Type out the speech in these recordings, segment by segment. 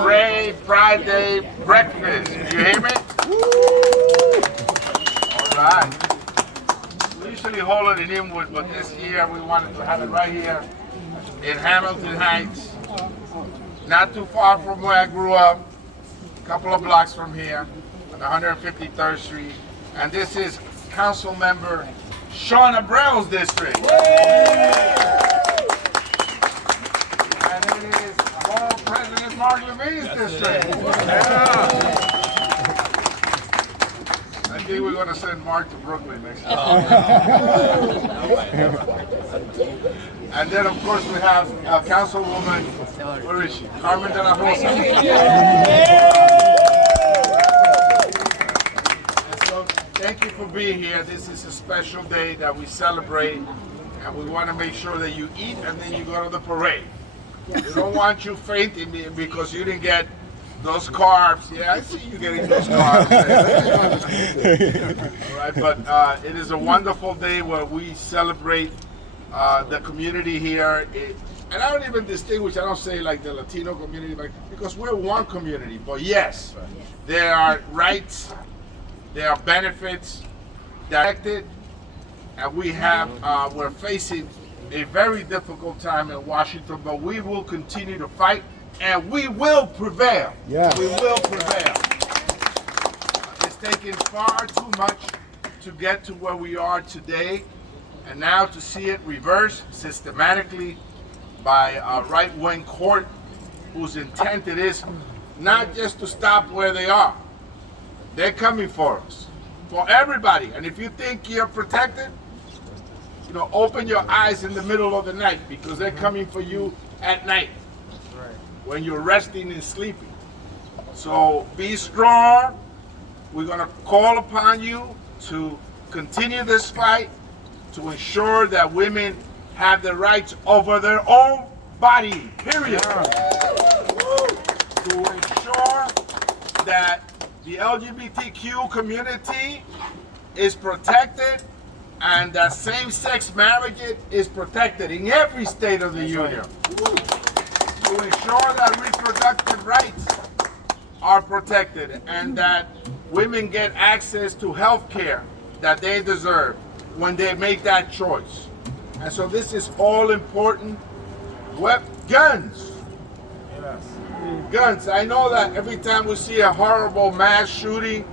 Ray Friday breakfast. You hear me? All right. We usually hold it in Inwood, but this year we wanted to have it right here in Hamilton Heights, not too far from where I grew up, a couple of blocks from here, on 153rd Street. And this is Council Member Sean Abreu's district. And it is former President Mark Levine's district. I think we're going to send Mark to Brooklyn next year. And then, of course, we have Councilwoman, where is she? Carmen de la Rosa. And so, thank you for being here. This is a special day that we celebrate, and we want to make sure that you eat and then you go to the parade. We don't want you fainting because you didn't get those carbs. Yeah, I see you getting those carbs. All right, but it is a wonderful day where we celebrate the community here. And I don't even distinguish, I don't say like the Latino community, because we're one community. But yes, there are rights, there are benefits directed, and we have, we're facing a very difficult time in Washington, but we will continue to fight, and we will prevail. Yes. We will prevail. It's taken far too much to get to where we are today, and now to see it reversed systematically by a right-wing court whose intent it is not just to stop where they are. They're coming for us, for everybody. And if you think you're protected, you know, open your eyes in the middle of the night, because they're coming for you at night when you're resting and sleeping. So be strong. We're going to call upon you to continue this fight, to ensure that women have the rights over their own body, period. To ensure that the LGBTQ community is protected, and that same-sex marriage is protected in every state of the union. To ensure that reproductive rights are protected, and that women get access to health care that they deserve when they make that choice. And so this is all important. Guns. Yes. Guns. I know that every time we see a horrible mass shooting,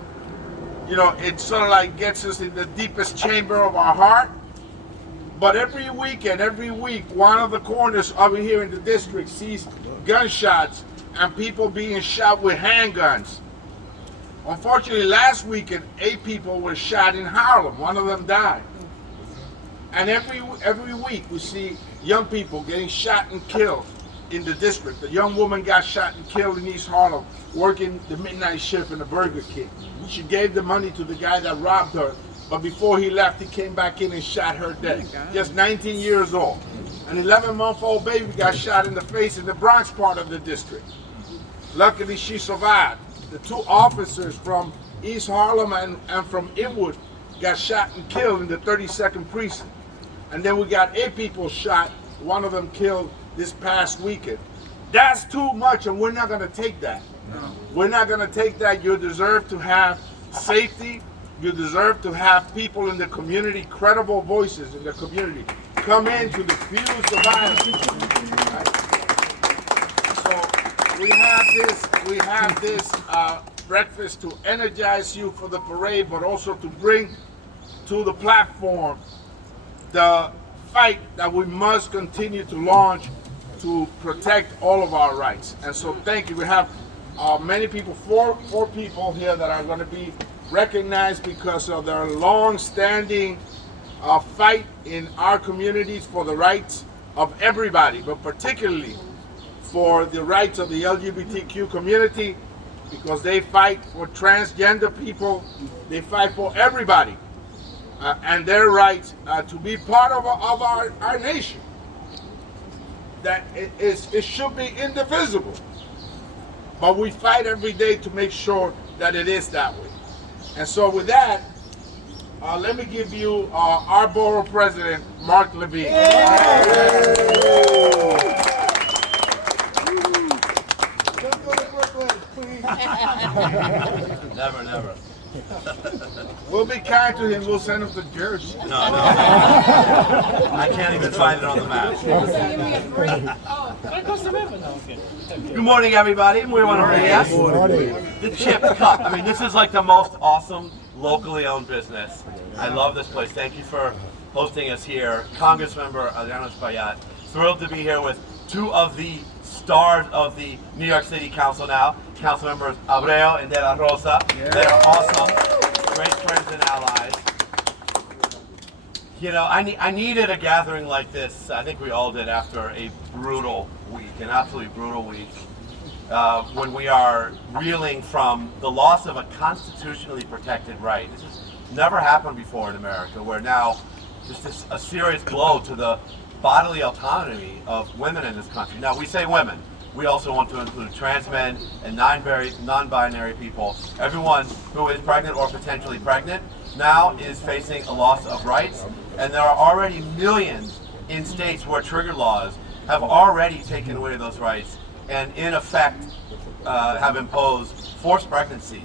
you know, it sort of like gets us in the deepest chamber of our heart. But every weekend, every week, one of the corners over here in the district sees gunshots and people being shot with handguns. Unfortunately, last weekend, 8 people were shot in Harlem. One of them died. And every week we see young people getting shot and killed in the district. A young woman got shot and killed in East Harlem working the midnight shift in a Burger King. She gave the money to the guy that robbed her, but before he left, he came back in and shot her dead. Just 19 years old. An 11-month-old baby got shot in the face in the Bronx part of the district. Luckily, she survived. The 2 officers from East Harlem and from Inwood got shot and killed in the 32nd precinct. And then we got 8 people shot, one of them killed this past weekend. That's too much, and we're not going to take that. No. We're not going to take that. You deserve to have safety. You deserve to have people in the community, credible voices in the community, come in to diffuse the violence. Right? So we have this breakfast to energize you for the parade, but also to bring to the platform the fight that we must continue to launch to protect all of our rights. And so thank you. We have many people, four people here that are going to be recognized because of their long-standing fight in our communities for the rights of everybody, but particularly for the rights of the LGBTQ community, because they fight for transgender people, they fight for everybody and their rights to be part of our nation. That it should be indivisible. But we fight every day to make sure that it is that way. And so with that, let me give you our borough president, Mark Levine. Let's go to Brooklyn, please. Never, never. We'll be kind to him. We'll send him to Jersey. No. I can't even find it on the map. Good morning, everybody. Muy buenos días. The Chip Cup. I mean, this is like the most awesome locally owned business. I love this place. Thank you for hosting us here. Congressmember Adriano Espaillat. Thrilled to be here with two of the stars of the New York City Council now, Council members Abreu and De La Rosa. Yeah. They are awesome, great friends and allies. You know, I needed a gathering like this. I think we all did after a brutal week, an absolutely brutal week, when we are reeling from the loss of a constitutionally protected right. This has never happened before in America, where now just a serious blow to the bodily autonomy of women in this country. Now, we say women. We also want to include trans men and non-binary people. Everyone who is pregnant or potentially pregnant now is facing a loss of rights, and there are already millions in states where trigger laws have already taken away those rights and in effect have imposed forced pregnancy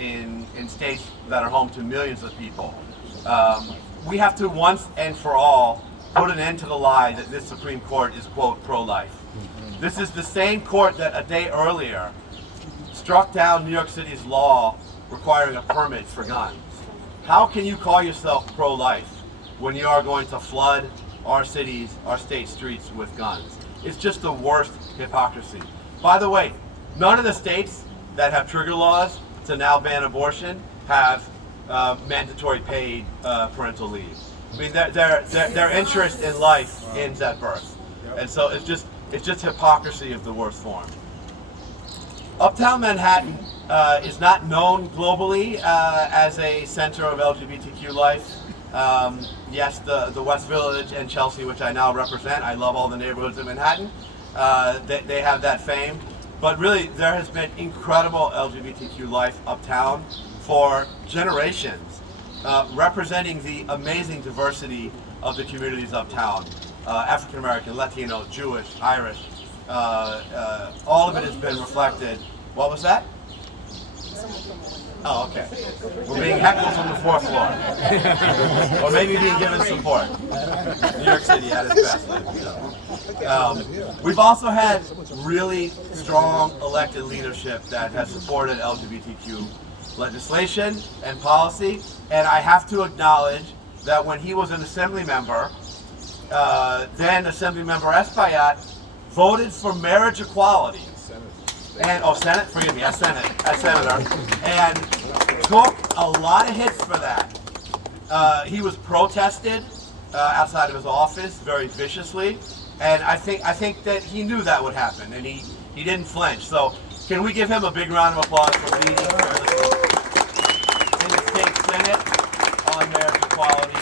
in states that are home to millions of people. We have to once and for all put an end to the lie that this Supreme Court is, quote, pro-life. This is the same court that a day earlier struck down New York City's law requiring a permit for guns. How can you call yourself pro-life when you are going to flood our cities, our state streets with guns? It's just the worst hypocrisy. By the way, none of the states that have trigger laws to now ban abortion have mandatory paid parental leave. I mean, their interest in life ends at birth, and so it's just hypocrisy of the worst form. Uptown Manhattan is not known globally as a center of LGBTQ life. Yes, the West Village and Chelsea, which I now represent, I love all the neighborhoods in Manhattan. They have that fame, but really there has been incredible LGBTQ life uptown for generations, representing the amazing diversity of the communities uptown. African American, Latino, Jewish, Irish, all of it has been reflected. What was that? Oh, okay. We're being heckled from the fourth floor. Or maybe being given support. New York City at its best. We've also had really strong elected leadership that has supported LGBTQ legislation and policy, and I have to acknowledge that when he was an assembly member, then Assemblymember Espaillat voted for marriage equality, and senator, and took a lot of hits for that. He was protested outside of his office very viciously, and I think that he knew that would happen, and he didn't flinch. So can we give him a big round of applause for leading in the state Senate on marriage equality?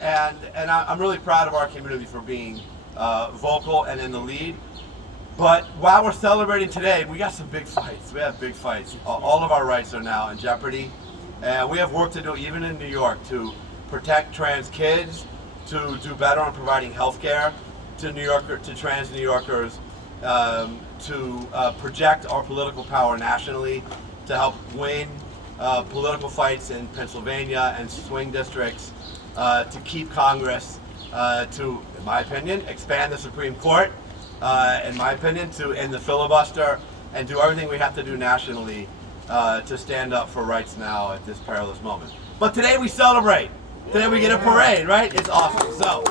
And I'm really proud of our community for being vocal and in the lead. But while we're celebrating today, we got some big fights. We have big fights. All of our rights are now in jeopardy. And we have work to do, even in New York, to protect trans kids, to do better on providing health care to trans New Yorkers, to project our political power nationally, to help win political fights in Pennsylvania and swing districts, to keep Congress, to, in my opinion, expand the Supreme Court, in my opinion, to end the filibuster, and do everything we have to do nationally to stand up for rights now at this perilous moment. But today we celebrate. Today we get a parade, right? It's awesome. So,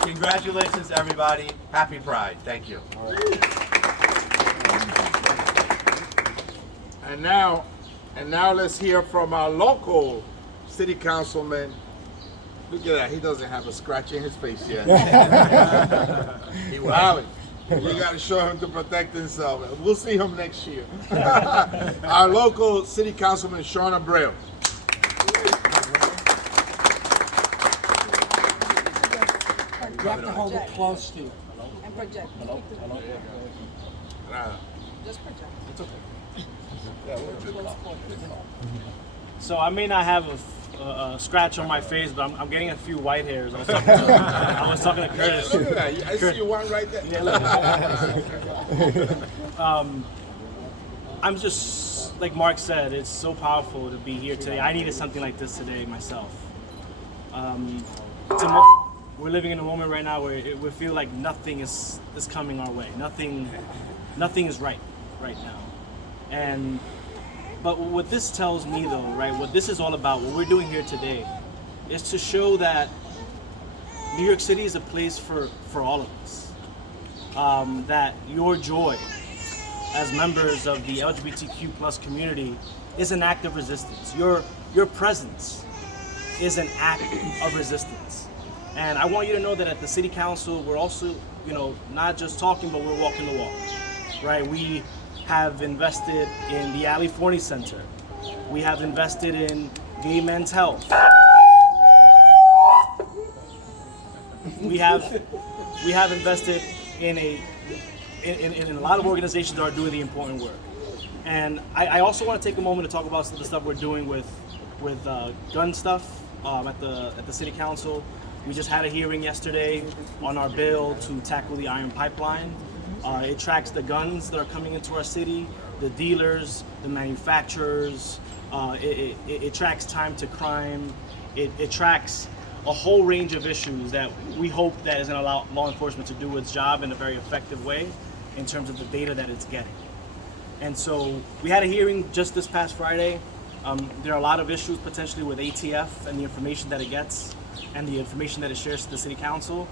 congratulations, everybody. Happy Pride. Thank you. And now let's hear from our local city councilman. Look at that, he doesn't have a scratch in his face yet. Wow, you got to show him to protect himself. We'll see him next year. Our local city councilman, Sean Abreu. You have to hold it close to you. And project. Hello? Just project. It's okay. So I may not have a scratch on my face, but I'm getting a few white hairs. I was talking to Curtis. Look at that. I see you one right there. Yeah, look. I'm just, like Mark said, it's so powerful to be here today. I needed something like this today myself. We're living in a moment right now where we feel like nothing is coming our way. Nothing is right now. But what this tells me though, right, what this is all about, what we're doing here today, is to show that New York City is a place for all of us. That your joy as members of the LGBTQ plus community is an act of resistance. Your presence is an act of resistance. And I want you to know that at the City Council, we're also, not just talking, but we're walking the walk, right? We have invested in the Ali Forney Center. We have invested in gay men's health. We have invested in a lot of organizations that are doing the important work. And I also want to take a moment to talk about some of the stuff we're doing with gun stuff at the City Council. We just had a hearing yesterday on our bill to tackle the iron pipeline. It tracks the guns that are coming into our city, the dealers, the manufacturers. It tracks time to crime. It tracks a whole range of issues that we hope that is going to allow law enforcement to do its job in a very effective way in terms of the data that it's getting. And so we had a hearing just this past Friday. There are a lot of issues potentially with ATF and the information that it gets and the information that it shares to the City Council.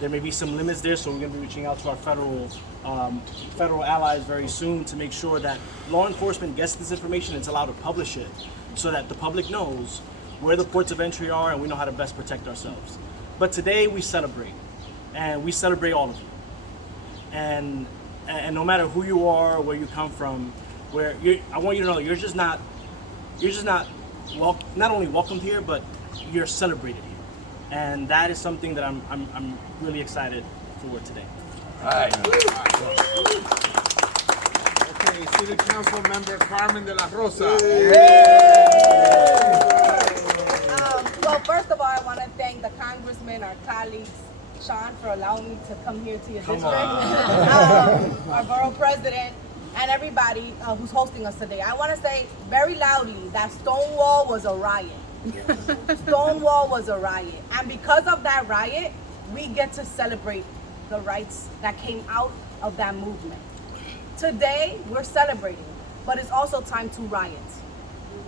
There may be some limits there, so we're going to be reaching out to our federal allies very soon to make sure that law enforcement gets this information and it's allowed to publish it so that the public knows where the ports of entry are and we know how to best protect ourselves. But today we celebrate, and we celebrate all of you. And no matter who you are, where you come from, I want you to know you're just not not only welcomed here, but you're celebrated here. And that is something that I'm really excited for today. All right. Okay, City Council Member Carmen de la Rosa. Well, first of all, I want to thank the congressman, our colleagues, Sean, for allowing me to come here to your district, our borough president, and everybody who's hosting us today. I want to say very loudly that Stonewall was a riot. Stonewall was a riot. And because of that riot, we get to celebrate the rights that came out of that movement. Today, we're celebrating, but it's also time to riot.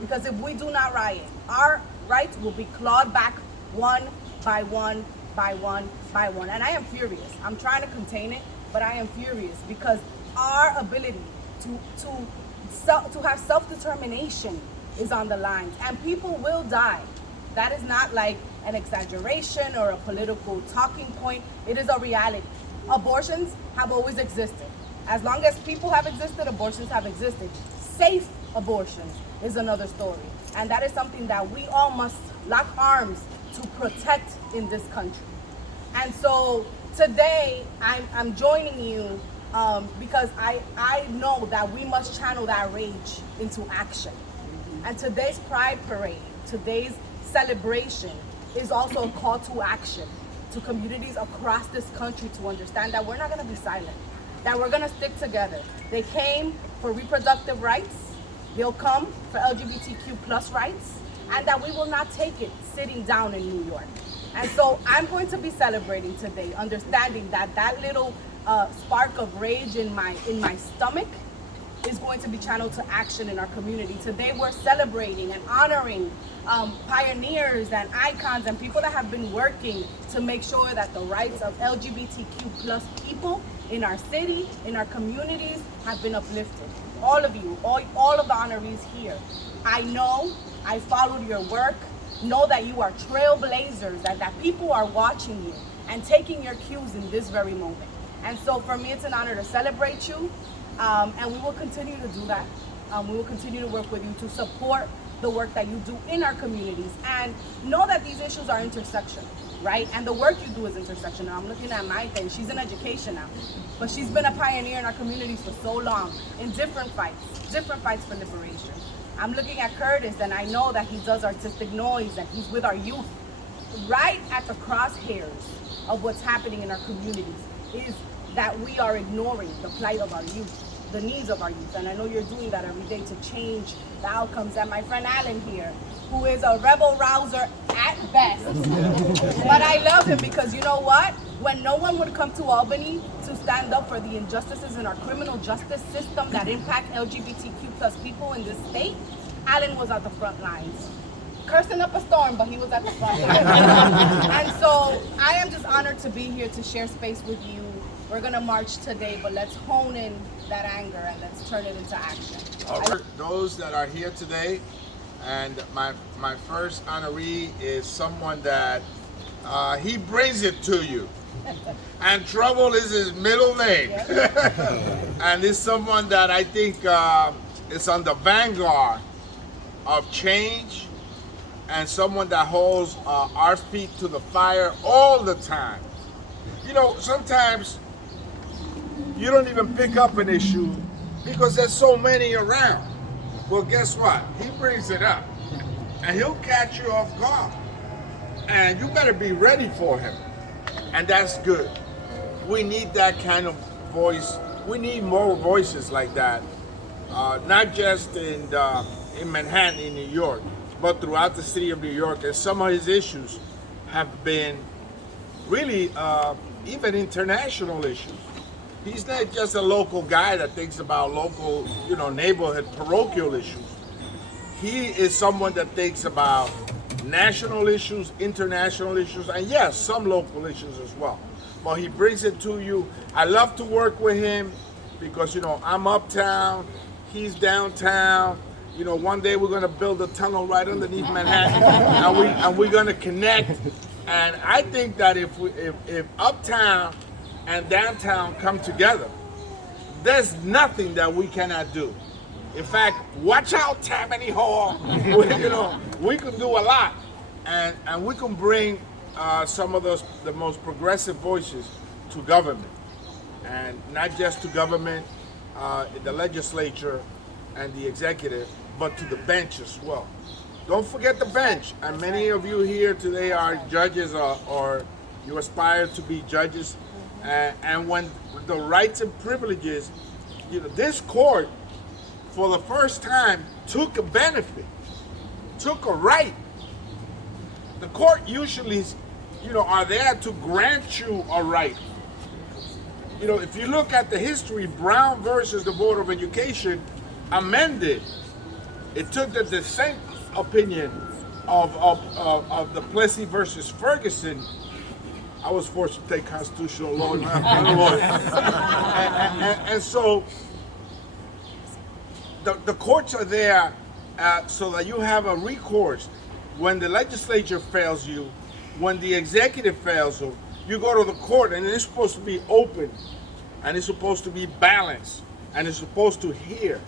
Because if we do not riot, our rights will be clawed back one by one by one by one. And I am furious. I'm trying to contain it, but I am furious because our ability to have self-determination is on the line, and people will die. That is not like an exaggeration or a political talking point. It is a reality. Abortions have always existed. As long as people have existed, abortions have existed. Safe abortions is another story. And that is something that we all must lock arms to protect in this country. And so today I'm joining you because I know that we must channel that rage into action. And today's Pride Parade, today's celebration is also a call to action to communities across this country to understand that we're not going to be silent, that we're going to stick together. They came for reproductive rights, they'll come for LGBTQ plus rights, and that we will not take it sitting down in New York. And so I'm going to be celebrating today, understanding that that little spark of rage in my stomach is going to be channeled to action in our community. Today we're celebrating and honoring pioneers and icons and people that have been working to make sure that the rights of LGBTQ plus people in our city, in our communities have been uplifted. All of you, all of the honorees here. I know, I followed your work, know that you are trailblazers, that people are watching you and taking your cues in this very moment. And so for me, it's an honor to celebrate you. And we will continue to do that. We will continue to work with you to support the work that you do in our communities and know that these issues are intersectional, right? And the work you do is intersectional. I'm looking at my thing. She's in education now, but she's been a pioneer in our communities for so long in different fights for liberation. I'm looking at Curtis, and I know that he does artistic noise and he's with our youth. Right at the crosshairs of what's happening in our communities is that we are ignoring the plight of our youth. the needs of our youth. And I know you're doing that every day to change the outcomes. And my friend Alan here, who is a rebel rouser at best, but I love him because you know what? When no one would come to Albany to stand up for the injustices in our criminal justice system that impact LGBTQ plus people in this state, Alan was at the front lines. Cursing up a storm, but he was at the front lines. And so I am just honored to be here to share space with you. We're gonna march today, but let's hone in that anger and let's turn it into action. Those that are here today, and my first honoree is someone that he brings it to you. And Trouble is his middle name. And it's someone that I think is on the vanguard of change, and someone that holds our feet to the fire all the time. You know, sometimes you don't even pick up an issue because there's so many around. Well, guess what? He brings it up, and he'll catch you off guard. And you better be ready for him. And that's good. We need that kind of voice. We need more voices like that, not just in Manhattan, in New York, but throughout the city of New York. And some of his issues have been really even international issues. He's not just a local guy that thinks about local, neighborhood parochial issues. He is someone that thinks about national issues, international issues, and yes, some local issues as well. But he brings it to you. I love to work with him because, I'm uptown, he's downtown. One day we're going to build a tunnel right underneath Manhattan, and we're going to connect. And I think that if uptown and downtown come together, there's nothing that we cannot do. In fact, watch out, Tammany Hall. We can do a lot, and we can bring some of the most progressive voices to government, and not just to government, the legislature and the executive, but to the bench as well. Don't forget the bench. And many of you here today are judges or you aspire to be judges. And when the rights and privileges, this court, for the first time, took a benefit, took a right. The court usually, are there to grant you a right. If you look at the history, Brown versus the Board of Education amended. It took the dissent opinion of the Plessy versus Ferguson. I was forced to take constitutional law. And so the courts are there so that you have a recourse. When the legislature fails you, when the executive fails you, you go to the court, and it's supposed to be open, and it's supposed to be balanced, and it's supposed to hear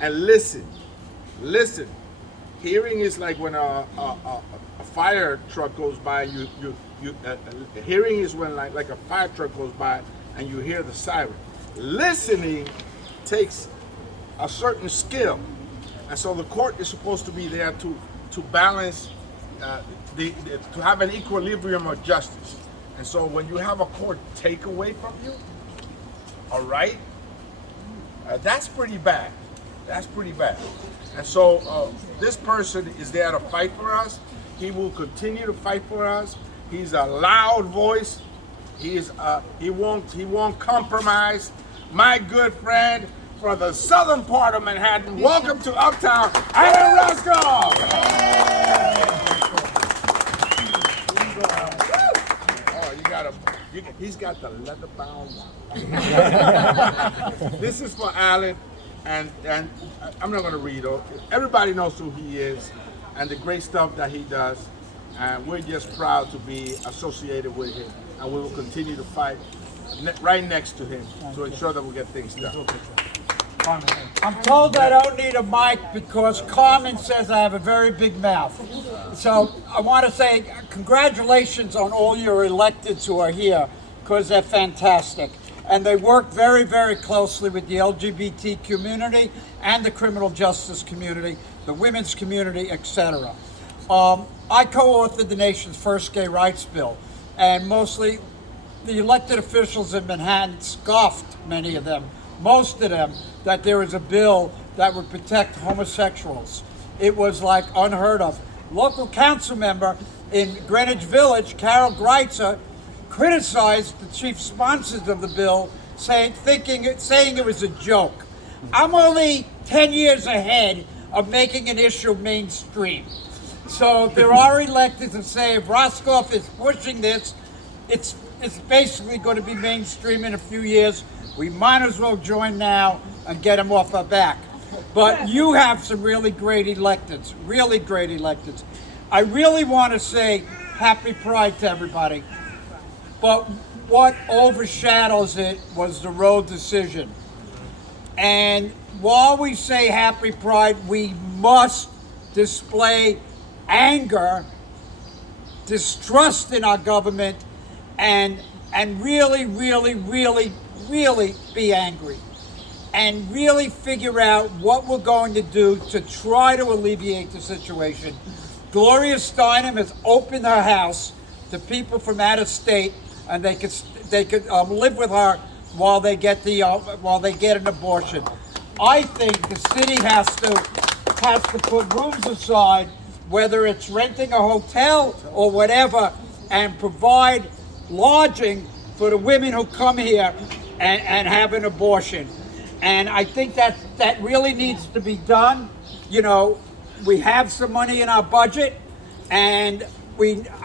and listen. Listen. Hearing is like when a fire truck goes by. Hearing is when like a fire truck goes by and you hear the siren. Listening takes a certain skill, and so the court is supposed to be there to balance, to have an equilibrium of justice. And so when you have a court take away from you, all right, that's pretty bad. That's pretty bad. And so this person is there to fight for us. He will continue to fight for us. He's a loud voice. He won't compromise. My good friend from the southern part of Manhattan, welcome to Uptown, Alan Roscoe. He's got the leather bound one. This is for Alan. And I'm not going to read it. Everybody knows who he is and the great stuff that he does. And we're just proud to be associated with him. And we will continue to fight right next to him to ensure that we get things done. I'm told I don't need a mic because Carmen says I have a very big mouth. So I want to say congratulations on all your electeds who are here because they're fantastic. And they work very, very closely with the LGBT community and the criminal justice community, the women's community, etc. I co-authored the nation's first gay rights bill, and mostly the elected officials in Manhattan scoffed, many of them, most of them, that there is a bill that would protect homosexuals. It was like unheard of. Local council member in Greenwich Village, Carol Greitzer, criticized the chief sponsors of the bill, saying it was a joke. I'm only 10 years ahead of making an issue mainstream. So there are electeds that say if Roscoff is pushing this, it's basically going to be mainstream in a few years. We might as well join now and get him off our back. But you have some really great electeds, really great electeds. I really want to say happy Pride to everybody. But what overshadows it was the Roe decision. And while we say happy Pride, we must display anger, distrust in our government, and really, really, really, really be angry. And really figure out what we're going to do to try to alleviate the situation. Gloria Steinem has opened her house to people from out of state, and they could live with her while they get an abortion. I think the city has to put rooms aside, whether it's renting a hotel or whatever, and provide lodging for the women who come here and have an abortion. And I think that really needs to be done. You know, we have some money in our budget, and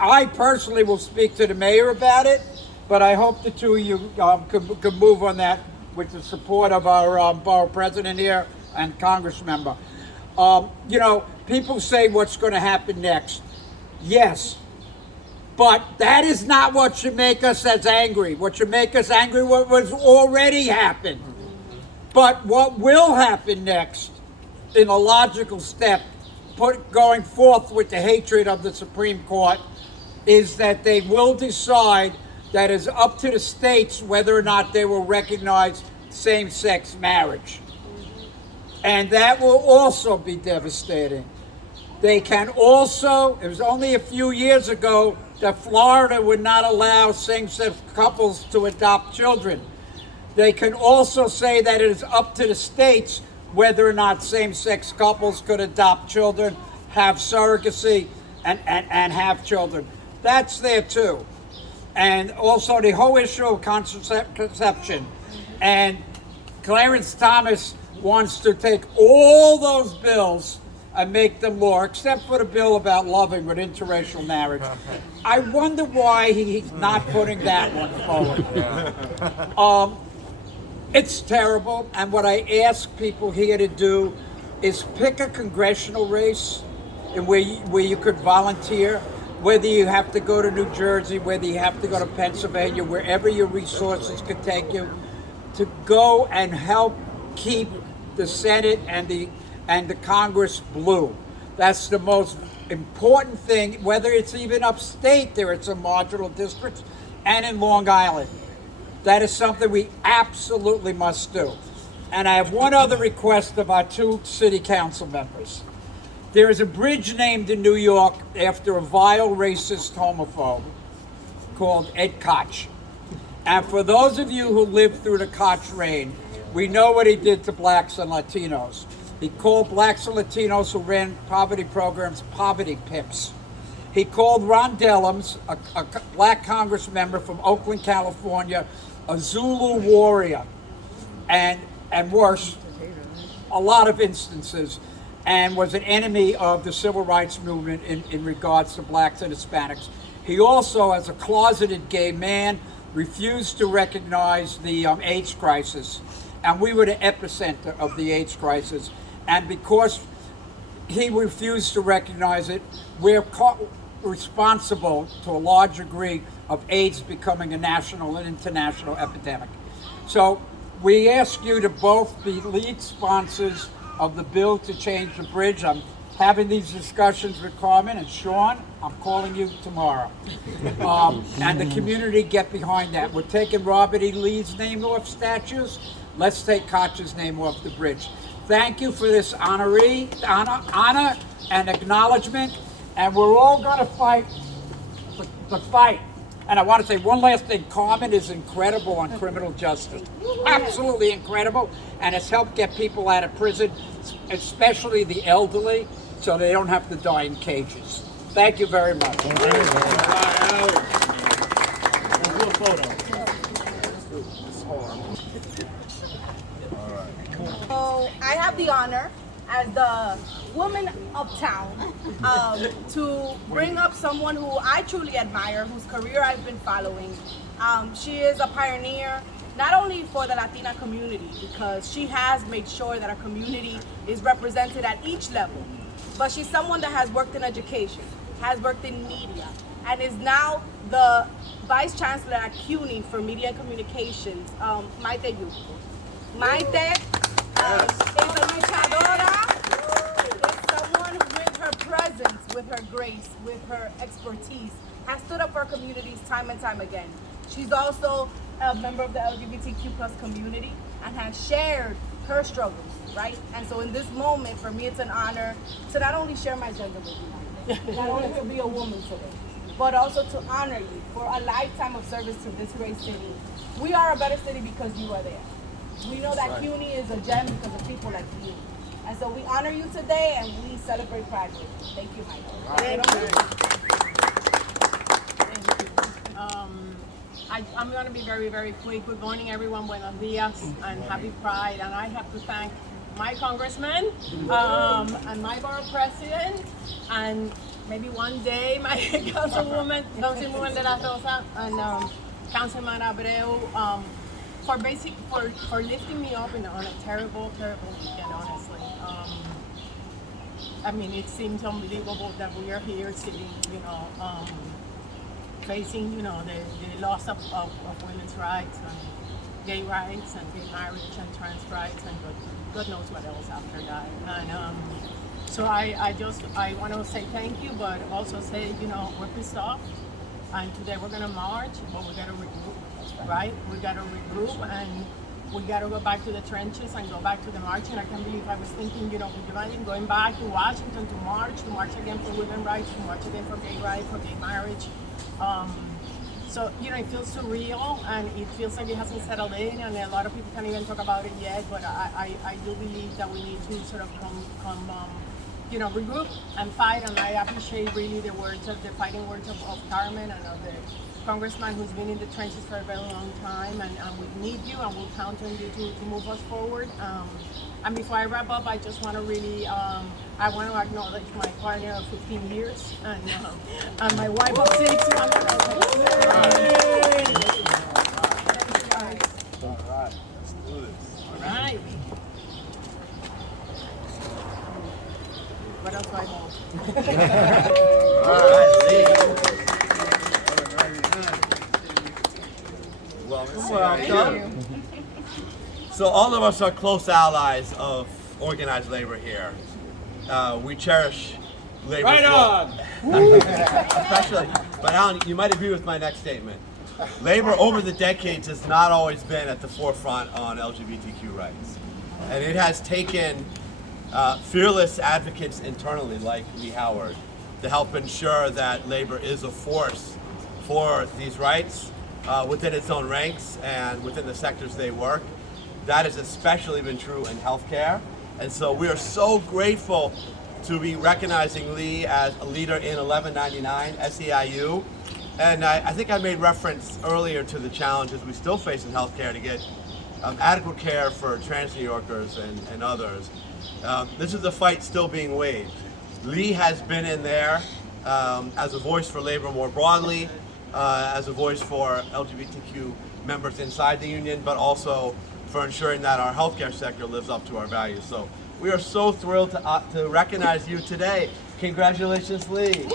I personally will speak to the mayor about it, but I hope the two of you could move on that with the support of our borough president here and Congress member. You know, people say what's going to happen next. Yes, but that is not what should make us as angry. What should make us angry was already happened. But what will happen next, in a logical step, going forth with the hatred of the Supreme Court, is that they will decide that it's up to the states whether or not they will recognize same-sex marriage. And that will also be devastating. They can also, it was only a few years ago that Florida would not allow same-sex couples to adopt children. They can also say that it is up to the states whether or not same-sex couples could adopt children, have surrogacy, and have children. That's there too. And also the whole issue of contraception. And Clarence Thomas wants to take all those bills and make them law, except for the bill about loving with interracial marriage. I wonder why he's not putting that one forward. It's terrible, and what I ask people here to do is pick a congressional race where you could volunteer, whether you have to go to New Jersey, whether you have to go to Pennsylvania, wherever your resources could take you, to go and help keep the Senate and the Congress blue. That's the most important thing, whether it's even upstate there, it's a marginal districts, and in Long Island. That is something we absolutely must do. And I have one other request of our two city council members. There is a bridge named in New York after a vile racist homophobe called Ed Koch. And for those of you who lived through the Koch reign, we know what he did to blacks and Latinos. He called blacks and Latinos who ran poverty programs poverty pimps. He called Ron Dellums, a black Congress member from Oakland, California, a Zulu warrior, and worse, a lot of instances, and was an enemy of the civil rights movement in regards to blacks and Hispanics. He also, as a closeted gay man, refused to recognize the AIDS crisis, and we were the epicenter of the AIDS crisis. And because he refused to recognize it, we're responsible to a large degree of AIDS becoming a national and international epidemic. So we ask you to both be lead sponsors of the bill to change the bridge. I'm having these discussions with Carmen and Sean. I'm calling you tomorrow. And the community get behind that. We're taking Robert E. Lee's name off statues. Let's take Koch's name off the bridge. Thank you for this honor and acknowledgement. And we're all going to fight the fight And I want to say one last thing. Carmen is incredible on criminal justice. Absolutely incredible. And has helped get people out of prison, especially the elderly, so they don't have to die in cages. Thank you very much. Let's do a photo. So I have the honor as the woman uptown to bring up someone who I truly admire, whose career I've been following. She is a pioneer not only for the Latina community, because she has made sure that our community is represented at each level, but she's someone that has worked in education, has worked in media, and is now the Vice Chancellor at CUNY for Media and Communications, Maite Yu. Maite is a luchadora, is someone who, with her presence, with her grace, with her expertise, has stood up for communities time and time again. She's also a member of the LGBTQ plus community and has shared her struggles, right? And so in this moment, for me, it's an honor to not only share my gender with you, not only to be a woman today, but also to honor you for a lifetime of service to this great city. We are a better city because you are there. We know that CUNY is a gem because of people like you. And so we honor you today and we celebrate Pride with you. Thank you, Michael. Thank you. I'm going to be very, very quick. Good morning, everyone. Buenos dias and happy Pride. And I have to thank my congressman and my borough president, and maybe one day my councilwoman de la Rosa and Councilman Abreu for lifting me up on a terrible, terrible weekend. Honestly, I mean, it seems unbelievable that we are here sitting, facing, the loss of women's rights and gay rights and gay marriage and trans rights and God knows what else after that. And so I want to say thank you, but also say, we're pissed off, and today we're going to march, but we got to regroup, right? We got to regroup, and we got to go back to the trenches and go back to the marching. I can't believe I was thinking, could you imagine going back to Washington to march again for women's rights, to march again for gay rights, for gay marriage. So, it feels surreal, and it feels like it hasn't settled in, and a lot of people can't even talk about it yet, but I do believe that we need to sort of come regroup and fight, and I appreciate really the fighting words of Carmen and of the congressman who's been in the trenches for a very long time, and we need you, and we'll count on you to move us forward. And before I wrap up, I just want to really, I want to acknowledge my partner of 15 years and my wife of 6. All right, let's do this. All right. What else do I know? All right, welcome. So all of us are close allies of organized labor here. We cherish labor. Right on! Especially, but Alan, you might agree with my next statement. Labor over the decades has not always been at the forefront on LGBTQ rights. And it has taken fearless advocates internally like Lee Howard to help ensure that labor is a force for these rights within its own ranks and within the sectors they work. That has especially been true in healthcare. And so we are so grateful to be recognizing Lee as a leader in 1199 SEIU. And I think I made reference earlier to the challenges we still face in healthcare to get adequate care for trans New Yorkers and others. This is a fight still being waged. Lee has been in there as a voice for labor more broadly, as a voice for LGBTQ members inside the union, but also for ensuring that our healthcare sector lives up to our values. So we are so thrilled to recognize you today. Congratulations, Lee.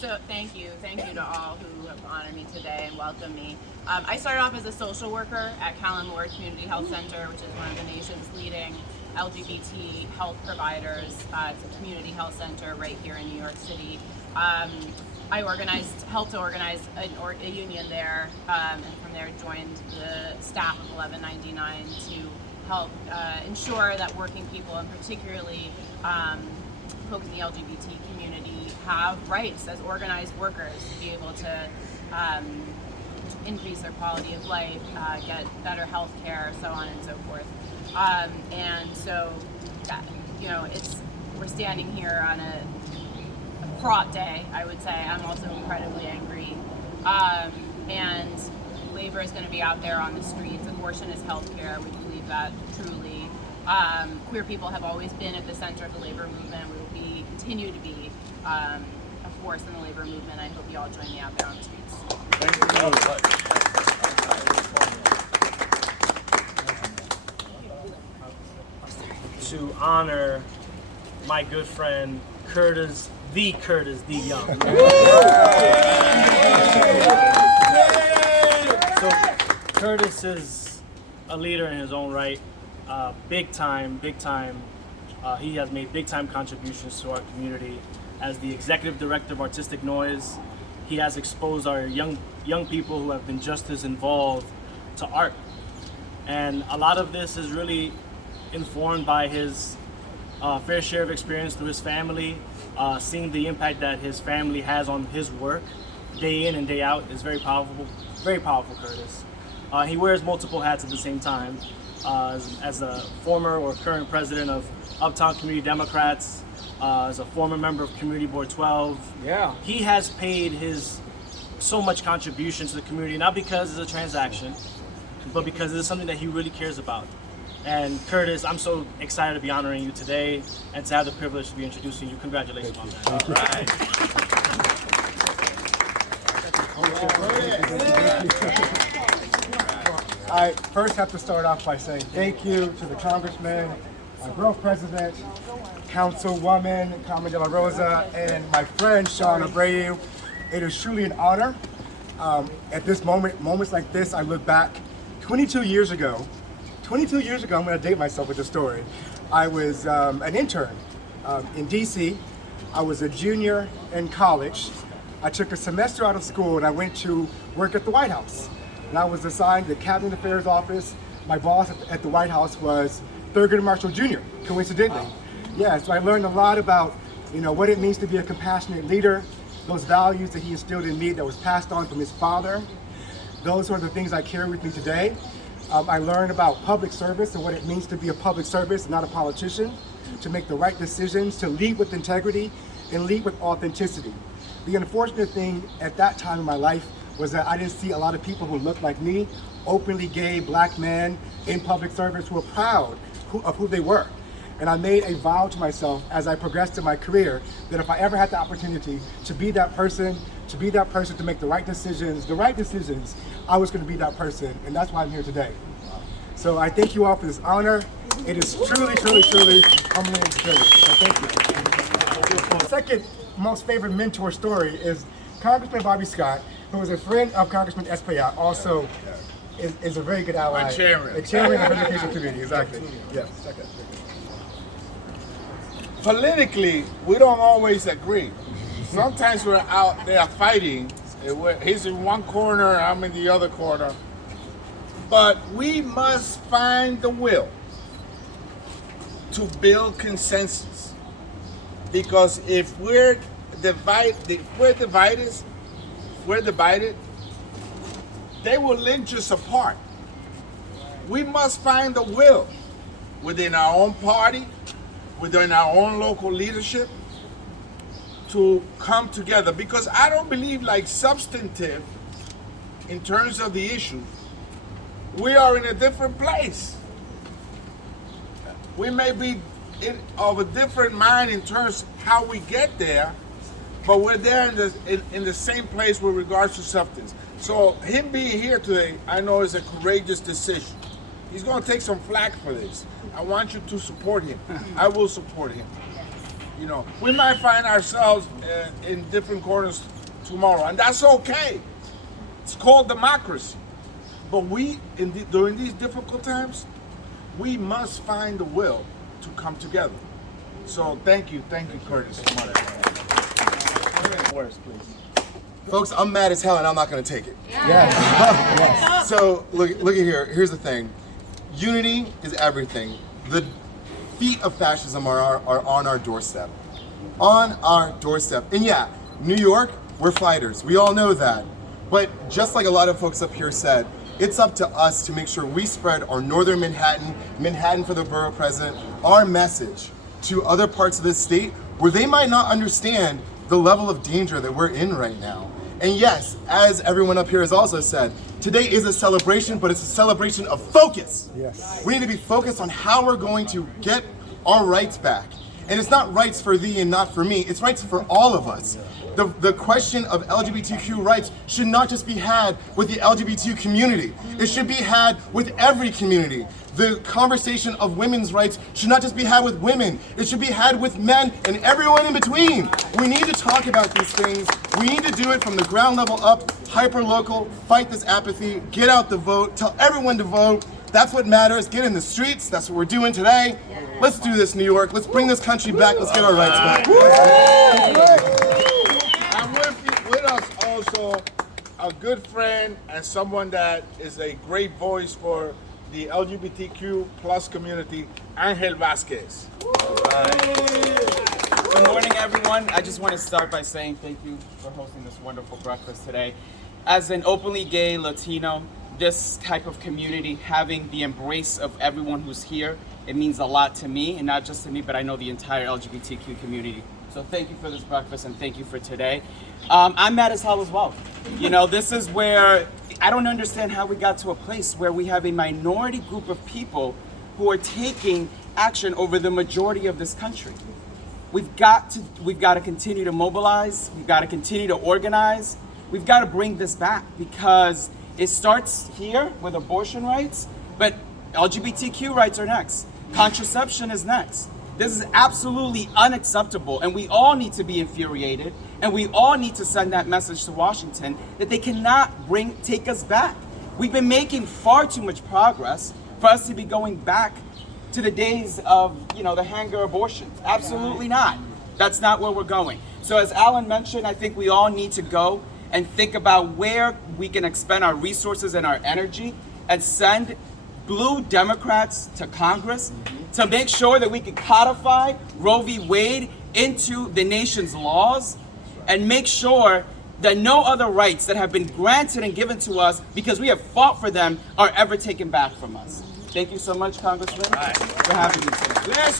So thank you to all who have honored me today and welcomed me. I started off as a social worker at Callan Ward Community Health Center, which is one of the nation's leading LGBT health providers. It's a community health center right here in New York City. I helped to organize a union there, and from there joined the staff of 1199 to help ensure that working people, and particularly folks in the LGBT community have rights as organized workers to be able to increase their quality of life, get better health care, so on and so forth. And so, you know, we're standing here on a fraught day, I would say. I'm also incredibly angry. And labor is going to be out there on the streets. Abortion is healthcare. We believe that truly. Queer people have always been at the center of the labor movement. We will continue to be a force in the labor movement. I hope you all join me out there on the streets. Thank you so much. To honor my good friend Curtis D. Young. So Curtis is a leader in his own right, big time. He has made big time contributions to our community. As the executive director of Artistic Noise, he has exposed our young people who have been just as involved to art. And a lot of this is really informed by his fair share of experience through his family. Seeing the impact that his family has on his work day in and day out is very powerful, Curtis. He wears multiple hats at the same time. As a former or current president of Uptown Community Democrats, as a former member of Community Board 12. Yeah. He has paid his so much contribution to the community, not because it's a transaction, but because it's something that he really cares about. And Curtis, I'm so excited to be honoring you today and to have the privilege to be introducing you. Congratulations on that. All right. I first have to start off by saying thank you to the Congressman, my borough president, Councilwoman Carmen de la Rosa, and my friend Sean Abreu. It is truly an honor. At this moments like this, I look back 22 years ago, I'm going to date myself with this story. I was an intern in DC. I was a junior in college. I took a semester out of school and I went to work at the White House. And I was assigned to the Cabinet Affairs Office. My boss at the White House was Thurgood Marshall Jr., coincidentally. Yeah, so I learned a lot about, what it means to be a compassionate leader, those values that he instilled in me that was passed on from his father. Those are the things I carry with me today. I learned about public service and what it means to be a public service, not a politician, to make the right decisions, to lead with integrity, and lead with authenticity. The unfortunate thing at that time in my life was that I didn't see a lot of people who looked like me, openly gay black men in public service who were proud of who they were. And I made a vow to myself as I progressed in my career that if I ever had the opportunity to be that person, to make the right decisions, I was going to be that person, and that's why I'm here today. So I thank you all for this honor. It is truly humbling and privileged. So thank you. The second most favorite mentor story is Congressman Bobby Scott, who is a friend of Congressman Espaillat, also is a very good ally. My chairman. The chairman of the Education Committee, exactly. Yes. Politically, we don't always agree. Sometimes we're out there fighting. He's in one corner, I'm in the other corner. But we must find the will to build consensus. Because if we're divided, they will lynch us apart. We must find the will within our own party, within our own local leadership, to come together, because I don't believe like substantive in terms of the issue. We are in a different place. We may be of a different mind in terms of how we get there, but we're there in the same place with regards to substance. So him being here today, I know is a courageous decision. He's going to take some flack for this. I want you to support him. I will support him. We might find ourselves in different corners tomorrow, and that's okay. It's called democracy. But during these difficult times, we must find the will to come together. So thank you, Curtis. Words, please. Folks, I'm mad as hell and I'm not going to take it. Yeah. So look at here. Here's the thing. Unity is everything. The feet of fascism are on our doorstep. on our doorstep. And yeah, New York, we're fighters. We all know that. But just like a lot of folks up here said, it's up to us to make sure we spread our northern Manhattan for the borough president, our message to other parts of this state where they might not understand the level of danger that we're in right now. And yes, as everyone up here has also said, today is a celebration, but it's a celebration of focus. Yes. We need to be focused on how we're going to get our rights back. And it's not rights for thee and not for me, it's rights for all of us. The question of LGBTQ rights should not just be had with the LGBT community. It should be had with every community. The conversation of women's rights should not just be had with women. It should be had with men and everyone in between. We need to talk about these things. We need to do it from the ground level up, hyper-local, fight this apathy, get out the vote, tell everyone to vote. That's what matters. Get in the streets. That's what we're doing today. Let's do this, New York. Let's bring this country back. Let's get our rights back. And with us also a good friend and someone that is a great voice for the LGBTQ plus community, Angel Vasquez. Good morning, everyone. I just want to start by saying thank you for hosting this wonderful breakfast today. As an openly gay Latino, this type of community, having the embrace of everyone who's here, it means a lot to me, and not just to me, but I know the entire LGBTQ community. So thank you for this breakfast and thank you for today. I'm mad as hell as well. You know, this is where I don't understand how we got to a place where we have a minority group of people who are taking action over the majority of this country. We've got to continue to mobilize. We've got to continue to organize. We've got to bring this back because it starts here with abortion rights, but LGBTQ rights are next. Contraception is next. This is absolutely unacceptable, and we all need to be infuriated, and we all need to send that message to Washington that they cannot take us back. We've been making far too much progress for us to be going back to the days of, the hanger abortions. Absolutely not. That's not where we're going. So as Alan mentioned, I think we all need to go and think about where we can expend our resources and our energy and send blue Democrats to Congress to make sure that we can codify Roe v. Wade into the nation's laws and make sure that no other rights that have been granted and given to us because we have fought for them are ever taken back from us. Thank you so much, Congressman, for having me today. Let's